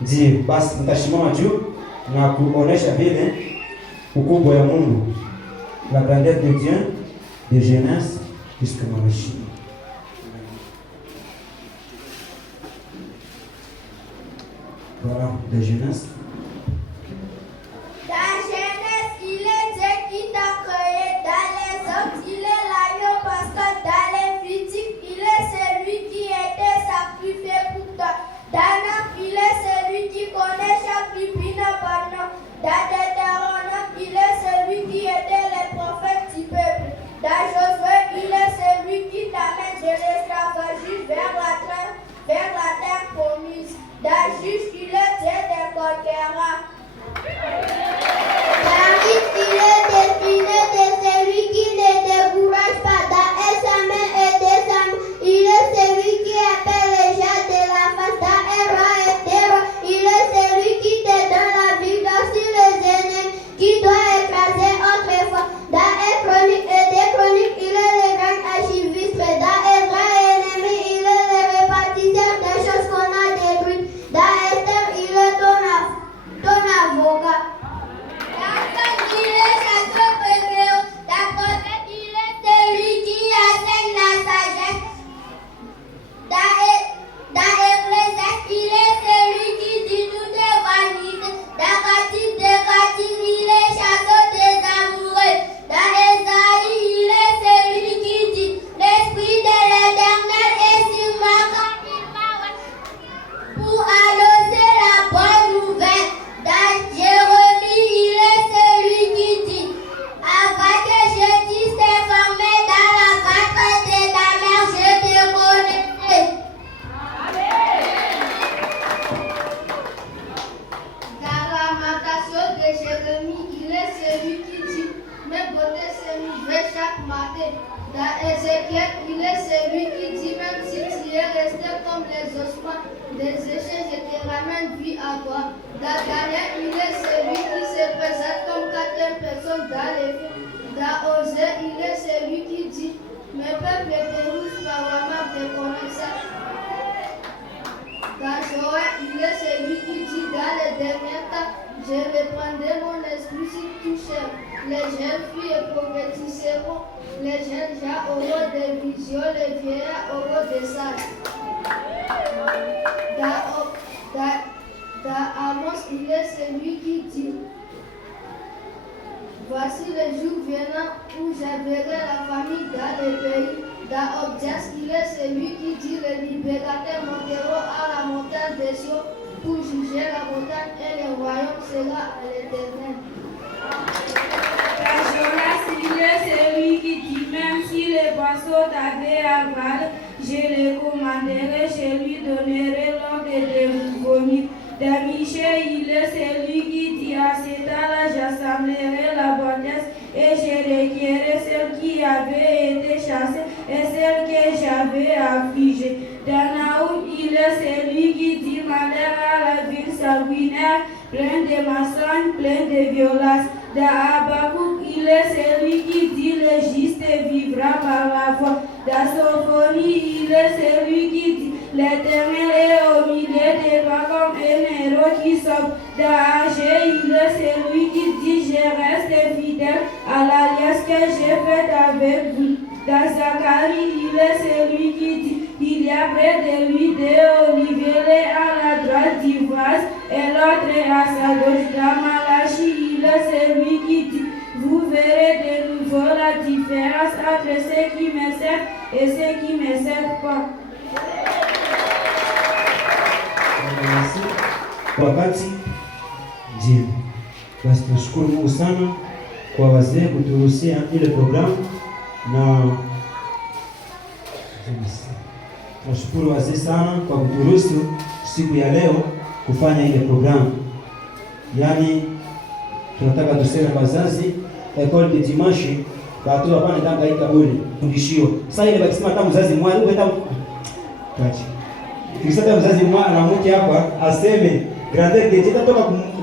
Ndio, basi mtashimama juu na kuonesha vile ukubwa ya Mungu, la grandeur de Dieu de Genèse jusqu'à Malachie. Voilà, de Genèse. Voici le jour venant où j'enverrai la famille dans le pays. Dans Obdias, il est celui qui dit le libérateur monteront à la montagne des cieux pour juger la montagne et le royaume sera à l'Éternel. Dans Jonas, il est celui qui dit même si les poissons t'avaient avalé, je les commanderai, je lui donnerai l'ordre de vous vomir. Dans Michée, il est celui qui dit à cet âge, j'assemblerai la bâtisse et je requierai celle qui avait été chassée et celle que j'avais affligée. Dans Naoum, il est celui qui dit malheur à la ville sanguinaire, pleine de mensonges, pleine de violences. Dans Habakkuk, il est celui qui dit le juste vivra par la foi. Dans Sophonie, il est celui qui dit l'Éternel est au milieu des pas comme un héros qui sauve. Dans Agé, il est celui qui dit je reste fidèle à l'alliance que j'ai faite avec vous. Dans Zacharie, il est celui qui dit il y a près de lui deux oliviers à la droite du vase et l'autre à sa gauche. Dans Malachie, il est celui qui dit vous verrez de nouveau la différence entre ceux qui me servent et ceux qui ne me servent pas. Wakati ndio basi, tunashukuru Mungu sana kwa wazee kuturuhusia ile programu, na tunashukuru wazee sana kwa kuturuhusu siku ya leo kufanya ile programu. Yaani tunataka tuseme wazazi école de dimanche watu hapana tanga ikabuli fundishio. Sasa ile bakisema hata mzazi mmoja uenda kachi. Kisha mzazi mmoja anamuke hapa aseme grandeur de Dieu toka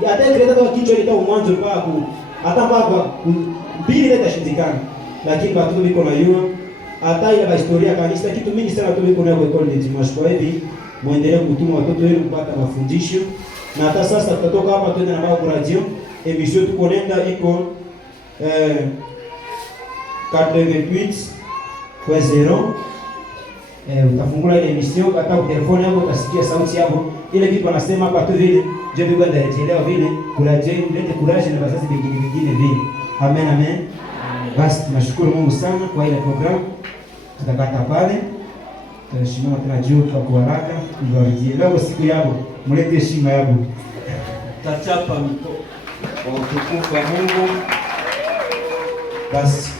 hata grandeur toka kichwa ile mwanzo mpaka hata mpaka mbili ile tashindikana. Lakini watu biko na yua hata ile historia kanisa kitu mingi sana tu biko na école de dimanche. Kwa hivi muendelee kutuma watoto wenu kupata mafundisho Na hata sasa tutatoka hapa twende na baba radio. Emission tuko nenda iko 428.0. Utafungula ile emission hata kwa telefoni yako utasikia sauti yako. Ile kitu anasema hapa tu vile, je biko ndaelewa vile, kula je lete courage na bazazi vingine vile. Amen amen. Basi tunashukuru Mungu sana kwa ile program. Tutakata pale. Tunashimama tena juu kwa haraka. Ndio leo siku yako, mlete heshima yako. Tachapa mko kwa utukufu wa Mungu. Basi.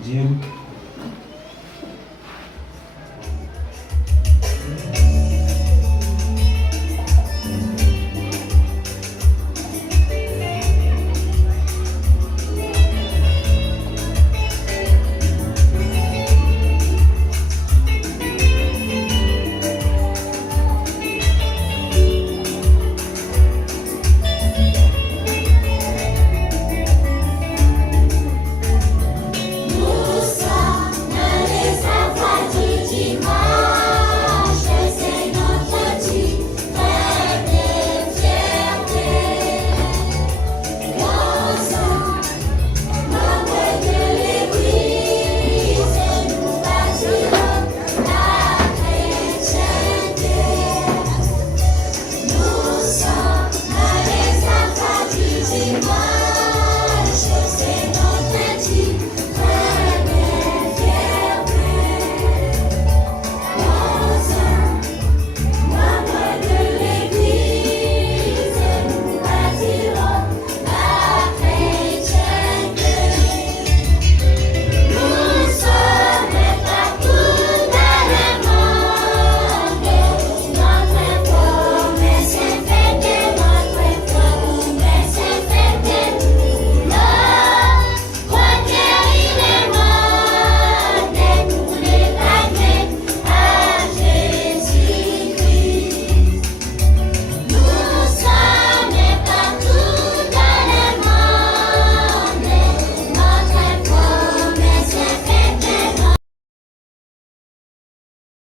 Ndio.